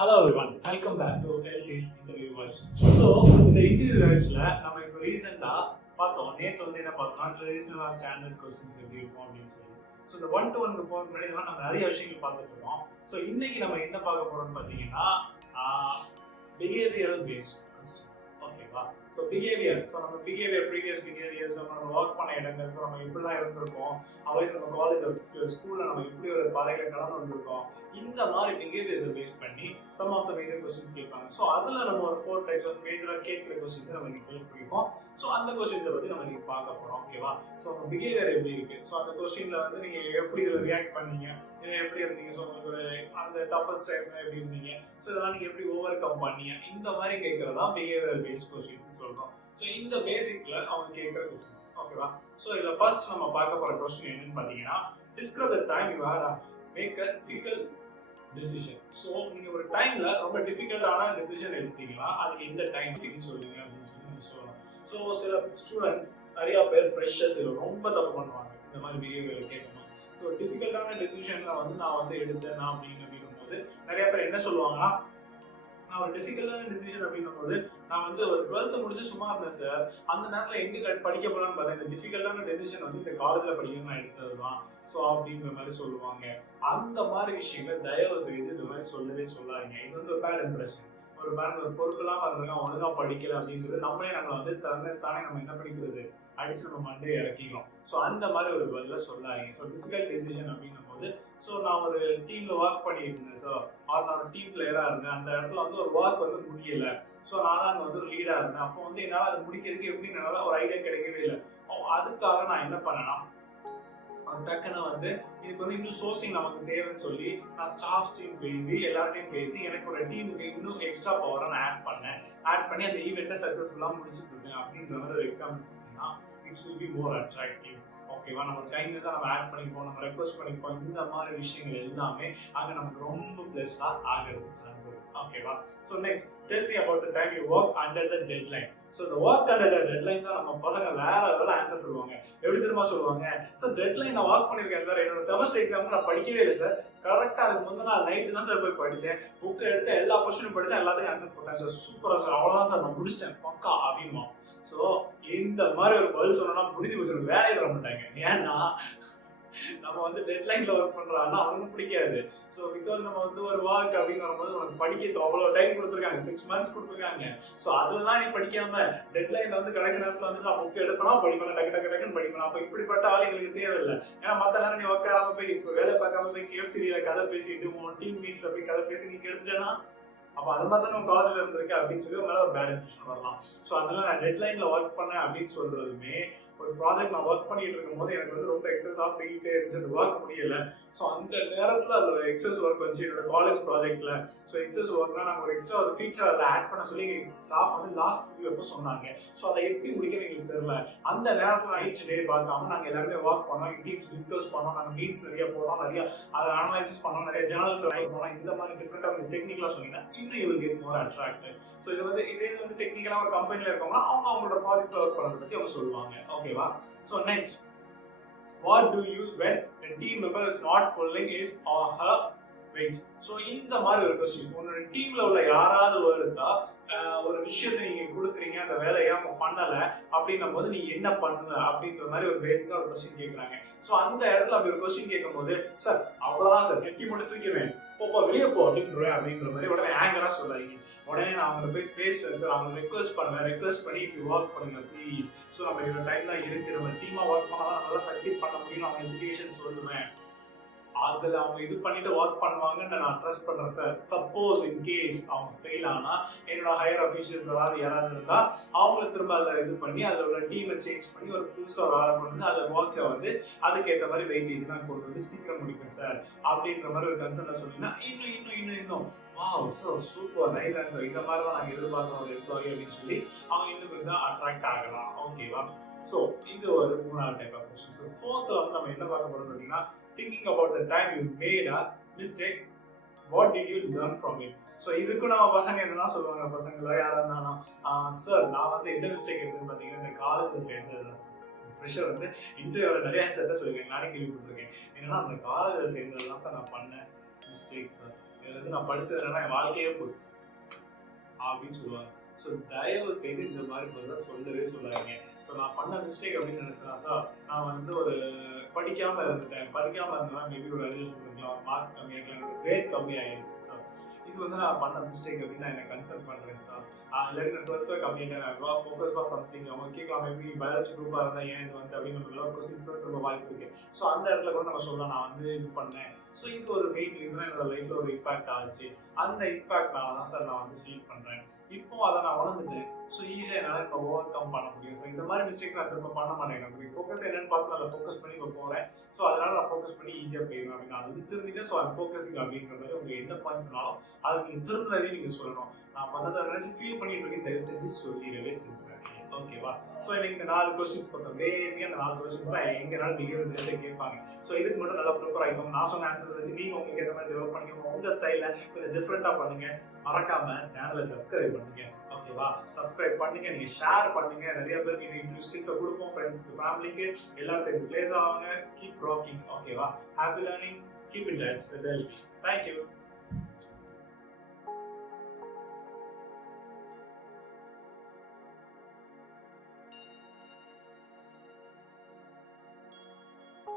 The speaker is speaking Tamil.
Hello everyone, welcome back to LC's Interview Vibes. So, இந்த இன்டர்வியூ வைப்ஸ்ல நம்ம இப்போ ரீசெண்டா பார்த்தோம். நேற்று வந்து என்ன பார்த்தோம்னா ட்ரெடிஷ்னலாக ஸ்டாண்டர்ட் கொஸ்டின்ஸ் எப்படி இருக்கும் அப்படின்னு சொல்லி. ஸோ இந்த 1-to-1 போகிற முன்னாடி நம்ம நிறைய விஷயங்கள் பார்த்துட்டு இருக்கோம். ஸோ இன்னைக்கு நம்ம என்ன பார்க்க போறோம்னு பார்த்தீங்கன்னா பிஹேவியரல் பேஸ்ட் கொஸ்டின்ஸ். ஓகேவா? ஸோ பிஹேவியர், ஸோ நம்ம பிஹேவியர் ப்ரீவியஸ் பிஹேவியர்ஸ், நம்ம ஒர்க் பண்ண இடங்கள், ஸோ நம்ம எப்படிலாம் இருந்திருக்கோம், அவைஸ் நம்ம காலேஜ் ஸ்கூலில் நம்ம எப்படி ஒரு பாதைகளை கடந்து வந்திருக்கோம், இந்த மாதிரி பிஹேவியர்ஸை பேஸ் பண்ணி some of the major questions கேட்பாங்க. ஸோ அதில் நம்ம ஒரு 4 டைப்ஸ் ஆஃப் மேஜராக கேட்குற கொஸ்டின்ஸை நம்ம இன்னைக்கு செலக்ட் பண்ணிப்போம். ஸோ அந்த கொஸ்டின்ஸை பற்றி நம்ம இன்னைக்கு பார்க்க போகிறோம். ஓகேவா? ஸோ உங்கள் பிஹேவியர் எப்படி இருக்குது, ஸோ அந்த கொஸ்டினில் வந்து நீங்கள் எப்படி இதில் ரியாக்ட் பண்ணீங்க, எப்படி இருந்தீங்க, ஸோ உங்களுக்கு ஒரு அந்த டஃபஸ்ட் டைமில் எப்படி இருந்தீங்க, ஸோ இதெல்லாம் நீங்கள் எப்படி ஓவர் கம் பண்ணீங்க, இந்த மாதிரி கேட்குறதா பிஹேவியரல் பேஸ்ட் கொஸ்டின்ஸ் சொல்கிறோம். ஸோ இந்த பேசிக்ஸில் அவங்க கேட்குற கொஸ்டின். ஓகேவா? ஸோ இதில் ஃபர்ஸ்ட் நம்ம பார்க்க போகிற கொஸ்டின் என்னன்னு பார்த்தீங்கன்னா, describe the time you had make a difficult decision. So நீங்கள் ஒரு டைமில் ரொம்ப டிஃபிகல்ட்டான டிசிஷன் எடுத்தீங்களா, அதுக்கு எந்த டைம் சொல்லுங்க அப்படின்னு சொல்லி சொல்லலாம். ஸோ சில ஸ்டூடெண்ட்ஸ் நிறையா பேர் ஃப்ரெஷர்ஸ் ரொம்ப தப்பு பண்ணுவாங்க இந்த மாதிரி பிஹேவியர் கேட்கணும். ஸோ டிஃபிகல்ட்டான டிசிஷனில் வந்து நான் வந்து எடுத்தேன் அப்படிங்கும்போது நிறைய பேர் என்ன சொல்லுவாங்கன்னா, நான் ஒரு டிஃபிகல்ட்டான டிசிஷன் அப்படிங்கும்போது நான் வந்து ஒரு 12th முடிச்சு சும்மா இருந்தேன் சார், அந்த நேரத்தில் எங்கே படிக்க போகலான்னு பார்த்தேன், இந்த டிஃபிகல்ட்டான டிசிஷன் வந்து இந்த காலேஜில் படிக்கணும்னு நான் எடுத்தது தான். ஸோ அப்படிங்கிற மாதிரி சொல்லுவாங்க. அந்த மாதிரி விஷயங்கள் தயவு செய்து இந்த மாதிரி சொல்லவே சொல்லாதீங்க. இது வந்து ஒரு பேட் இம்ப்ரெஷன். ஒரு பேரண்ட் ஒரு பொறுப்பெல்லாம் இருந்திருக்கான், ஒழுங்காக படிக்கல அப்படிங்கிறது நம்மளே வந்து தானே நம்ம என்ன பண்ணிக்கிறது, அடிச்சு நம்ம மண்டே இறக்கிக்கிறோம். ஸோ அந்த மாதிரி ஒரு பதில சொல்லாதீங்க. ஸோ டிஃபிகல்ட் டிசிஷன் அப்படிங்கும் போது, ஸோ நான் ஒரு டீமில் ஒர்க் பண்ணிட்டு இருந்தேன் சார், நான் ஒரு டீம் பிளேயராக இருந்தேன், அந்த இடத்துல வந்து ஒரு ஒர்க் வந்து முடியலை, ஸோ நான் தான் வந்து ஒரு லீடாக இருந்தேன். அப்போ வந்து என்னால் அது முடிக்கிறதுக்கு எப்படின்னு என்னால் ஒரு ஐடியா கிடைக்கவே இல்லை. அதுக்காக நான் என்ன பண்ணேன்னா, டக்குன்னு வந்து இதுக்கு வந்து இன்னும் சோர்சிங் நமக்கு தேவைன்னு சொல்லி நான் ஸ்டாஃப் டீம் பேசி எல்லார்ட்டையும் பேசி எனக்கு ஒரு டீமுக்கு இன்னும் எக்ஸ்ட்ரா பவரை நான் ஆட் பண்ணி அந்த ஈவெண்ட்டை சக்ஸஸ்ஃபுல்லாக முடிச்சுட்டு இருக்கேன் அப்படின்ற மாதிரி ஒரு எக்ஸாம்பிள் பார்த்தீங்கன்னா it's will be more attractive. ஓகேவா? நம்ம கைண்ட்னஸ் தான் நம்ம ஆட் பண்ணிப்போம், நம்ம ரெக்வஸ்ட் பண்ணிப்போம், இந்த மாதிரி விஷயங்கள் எல்லாமே அங்கே நமக்கு ரொம்ப ப்ளஸ்ஸாக ஆகிறது சான்ஸ் இருக்கு. ஓகேவா? So next tell me about the time you work under the deadline. So இந்த ஒர்க் அண்டர் த டெட்லைன் தான் நம்ம பசங்க வேற வேலை ஆன்சர் சொல்லுவாங்க. எப்படி தெரியுமா சொல்லுவாங்க, சார் டெட்லைன் நான் ஒர்க் பண்ணியிருக்கேன் சார், என்னோட செமஸ்டர் எக்ஸாமுக்கு நான் படிக்கவே இல்லை சார், கரெக்டாக அதுக்கு முந்தின நாள் நைட்டு தான் சார் போய் படித்தேன், புக்கை எடுத்து எல்லா கொஸ்டினும் படித்தேன், எல்லாத்துக்கும் ஆன்சர் போட்டேன் சார், சூப்பராக சார், அவ்வளோதான் சார் நான் முடிச்சிட்டேன் பக்கா அப்படிமா. ஸோ இந்த மாதிரி ஒரு பதில் சொன்னா முடிஞ்சு போச்சு, வேலையை தர மாட்டாங்க. ஏன்னா நம்ம வந்து டெட்லைன்ல ஒர்க் பண்றாங்கன்னா அவனுக்கு பிடிக்காது. ஸோ பிகாஸ் நம்ம வந்து ஒரு ஒர்க் அப்படின்னு வரும்போது உனக்கு படிக்க அவ்வளோ டைம் கொடுத்துருக்காங்க, 6 months கொடுத்துருக்காங்க. ஸோ அதெல்லாம் நீ படிக்காம டெட்லைன்ல வந்து கடைசி நேரத்தில் வந்து நான் புக் எடுப்பனா படிப்பேன், டக்குன்னு படிப்பேன். அப்போ இப்படிப்பட்ட ஆள் எங்களுக்கு தேவையில்லை. ஏன்னா மற்ற நேரம் நீ உட்காராம போய் இப்போ வேலை பார்க்காம போய் கேஃப்டீரியால கதை பேசிட்டு உன் டீம் மீட்ஸ்ல போய் கதை பேசி நீ கெடுத்துட்டேன்னா அப்போ அது மாதிரி தான் நம்ம காலேஜில் இருந்திருக்கு அப்படின்னு சொல்லி உங்களால் ஒரு பேட் இம்ப்ரெஷன் வரலாம். ஸோ அதெல்லாம் நான் டெட்லைனில் ஒர்க் பண்ணேன் அப்படின்னு சொல்றதுமே, ஒரு ப்ராஜெக்ட் நான் ஒர்க் பண்ணிட்டு இருக்கும்போது எனக்கு வந்து ரொம்ப எக்ஸஸாக போயிட்டே இருந்துச்சு, அது ஒர்க் முடியல. ஸோ அந்த நேரத்தில் அது ஒரு எக்ஸஸ் ஒர்க் வந்துச்சு என்னோட காலேஜ் ப்ராஜெக்ட்ல. ஸோ எக்ஸஸ் ஒர்க்னா நாங்கள் ஒரு எக்ஸ்ட்ரா ஒரு ஃபீச்சர் அதில் ஆட் பண்ண சொல்லி ஸ்டாஃப் வந்து லாஸ்ட் எப்போ சொன்னாங்க. ஸோ அதை எப்படி முடிக்க எங்களுக்கு தெரியல. அந்த நேரத்தில் நான் ஈச் டே பார்க்காம நாங்கள் எல்லாருமே ஒர்க் பண்ணோம், டீம்ஸ் டிஸ்கஸ் பண்ணோம், நாங்கள் மீட்ஸ் நிறைய போனோம், நிறைய அதை அனலைசிஸ் பண்ணோம், நிறைய ஜேர்னல்ஸ் ரைட் பண்ணோம். இந்த மாதிரி டிஃப்ரெண்டாக டெக்னிக்கலாக சொன்னீங்கன்னா இன்னும் இவங்க கெட் மோர் அட்ராக்டிவ். ஸோ இது வந்து இதே வந்து டெக்னிக்கலாக ஒரு கம்பெனியில் இருக்கவங்க அவங்களோட ப்ராஜெக்ட்ஸ் ஒர்க் பண்ணுறத பற்றி அவங்க சொல்லுவாங்க. ஓகேவா? So next, what do you when a team member is not pulling his or her weight? So இந்த மாதிரி ஒரு கொஸ்டின், உங்களோட டீம்ல உள்ள யாராவது ஒருத்தா ஒரு விஷயத்தை நீங்க கொடுக்குறீங்க, அந்த வேலையை அவங்க பண்ணல அப்படின்னும் போது நீ என்ன பண்ணுவ அப்படின்ற மாதிரி ஒரு பேசிக்கா ஒரு கொஸ்டின் கேட்குறாங்க. ஸோ அந்த இடத்துல அப்படி ஒரு கொஸ்டின் கேட்கும் போது, சார் அவ்வளோதான் சார், நெட்டி மட்டும் தூக்கிடுவேன், போப்போ வெளியே போ அப்படின்ற மாதிரி உடனே ஆங்கரா சொல்லாதீங்க. உடனே நான் அவங்க போய் பேசுவேன் சார், அவங்க ரெக்வஸ்ட் பண்ணி இப்படி ஒர்க் பண்ணுங்க ப்ளீஸ். ஸோ நம்ம இவ்வளோ டைம் தான் இருக்கு, நம்ம டீமாக ஒர்க் பண்ணால் நல்லா சக்சீட் பண்ண முடியும், அவங்க சிச்சுவேஷன் சொல்லுவேன், அதில் அவங்க இது பண்ணிட்டு ஒர்க் பண்ணுவாங்கன்னு நான் ட்ரஸ்ட் பண்ணுறேன் சார். சப்போஸ் இன்கேஸ் அவங்க ஃபெயில் ஆனால் என்னோட ஹையர் அஃபீஷியல்ஸ் யாராவது இருந்தால் அவங்கள திரும்ப அதில் இது பண்ணி அதில் உள்ள டீமை சேஞ்ச் பண்ணி ஒரு புதுசாக ஒரு ஆளை கொண்டு வந்து அதில் ஒர்க்கை வந்து அதுக்கேற்ற மாதிரி வெயிட்டேஜ் நான் கொண்டு வந்து சீக்கிரம் முடிப்பேன் சார் அப்படின்ற மாதிரி ஒரு கன்சர்னை சொன்னீங்கன்னா இன்னும் wow sir super nice answer, இந்த மாதிரி தான் நாங்கள் எதிர்பார்க்குறோம் ஒரு எம்ப்ளாயி அப்படின்னு சொல்லி அவங்க இன்னும் கொஞ்சம் அட்ராக்ட் ஆகலாம். ஓகேவா? ஸோ இது ஒரு 3வது type of question. So 4th வந்து நம்ம என்ன பார்க்க போகிறோம்னு பார்த்தீங்கன்னா, thinking about the time you made a mistake, what did you learn from it? So இதுக்கும் நம்ம பசங்க என்னதான் சொல்லுவாங்க, பசங்களா யாராக இருந்தாலும், சார் நான் வந்து என்ன மிஸ்டேக் எடுத்துன்னு பார்த்தீங்கன்னா இந்த காலேஜில் சேர்ந்தது ஃப்ரெஷர் வந்து இன்டர்வியூவில் நிறைய ஆன்சர் சொல்லியிருக்கேன், நானே கேள்விப்பட்டிருக்கேன். என்னன்னா அந்த காலேஜில் சேர்ந்ததுதான் சார் நான் பண்ணேன் மிஸ்டேக் சார், இது வந்து நான் படிச்சதுனா என் வாழ்க்கையே போச்சு அப்படின்னு சொல்லுவாங்க. ஸோ தயவு செய்து இந்த மாதிரி பதிலாக சொல்லவே சொல்லாதீங்க. ஸோ நான் பண்ண மிஸ்டேக் அப்படின்னு நினைச்சேன்னா சார், நான் வந்து ஒரு படிக்காமல் இருந்துட்டேன். படிக்காமல் இருந்தேன்னா மேபி ஒரு அரியர்ஸ் இருக்கலாம், மார்க்ஸ் கம்மியாகலாம், கிரேட் கம்மி ஆகிடுச்சு சார். இது வந்து நான் பண்ண மிஸ்டேக் அப்படின்னு நான் என்னை கன்சல்ட் பண்ணுறேன் சார். இல்லாட்டி நான் 12th கம்மியாக ஃபோக்கஸ் ஃபார் சம்திங் அவங்க கேட்கலாம். மேபி பயாலஜி குரூப்பாக இருந்தால் ஏன் இது வந்து அப்படின்னு நம்ம கொஸ்டின்ஸ் கூட திரும்ப வாய்ப்பு இருக்குது. ஸோ அந்த இடத்துல கூட நம்ம சொல்லலாம் நான் வந்து இது பண்ணேன். ஸோ இது ஒரு மெயின் ரீசனாக என்னோட லைஃப்பில் ஒரு இம்பாக்ட் ஆச்சு. அந்த இம்பாக்ட்னால தான் சார் நான் வந்து ஃபீல் பண்ணுறேன். இப்போ அதை நான் உணர்ந்துட்டேன். ஸோ ஈஸியாக என்னால் இப்போ ஓவர் கம் பண்ண முடியும். ஸோ இந்த மாதிரி மிஸ்டேக்ஸ் நான் திரும்ப பண்ண மாட்டேன். எனக்கு ஃபோக்கஸ் என்னன்னு பார்த்து நான் ஃபோக்கஸ் பண்ணி இப்போ போகிறேன். ஸோ அதனால நான் ஃபோக்கஸ் பண்ணி ஈஸியாக போயிடுவேன் அப்படின்னு நான் வந்து திருந்திட்டேன். ஸோ அந்த ஃபோக்கஸிங் அப்படின்ற மாதிரி உங்களுக்கு என்ன பாயிண்ட் சொன்னாலும் அது நீங்கள் திருந்ததே நீங்கள் சொல்லணும். நான் பண்ணதை நினச்சி ஃபீல் பண்ணிட்டு இருக்கேன், தயவு செஞ்சு சொல்லிடவே செஞ்சுருக்கேன். ஓகேவா? ஸோ எனக்கு இந்த 4 கொஸ்டின்ஸ் பார்த்தோம். பேசிக்காக அந்த 4 கொஸ்டின்ஸ் தான் எங்கனால பிஹேவியர் கேட்பாங்க. ஸோ இதுக்கு மட்டும் நல்லா ப்ரிப்பேர் ஆகிக்கோங்க. நான் சொன்ன ஆன்சர் வச்சு நீங்கள் உங்களுக்கு ஏற்ற மாதிரி டெவலப் பண்ணிக்கோங்க. உங்கள் ஸ்டைலில் கொஞ்சம் டிஃப்ரெண்ட்டாக பண்ணுங்கள். மறக்காம சேனலை சப்ஸ்கிரைப் பண்ணுங்க. ஓகேவா? சப்ஸ்கிரைப் பண்ணுங்க, நீங்க ஷேர் பண்ணுங்க. நிறைய பேருக்கு இந்த இன்ட்ரெஸ்டிங்ஸை கொடுப்போம். ஃப்ரெண்ட்ஸ்க்கு, ஃபேமிலிக்கு எல்லாரும் சேர்ந்து பிளேஸ் ஆவாங்க. Keep rocking. ஓகேவா? Happy learning. Keep in touch with health. Thank you.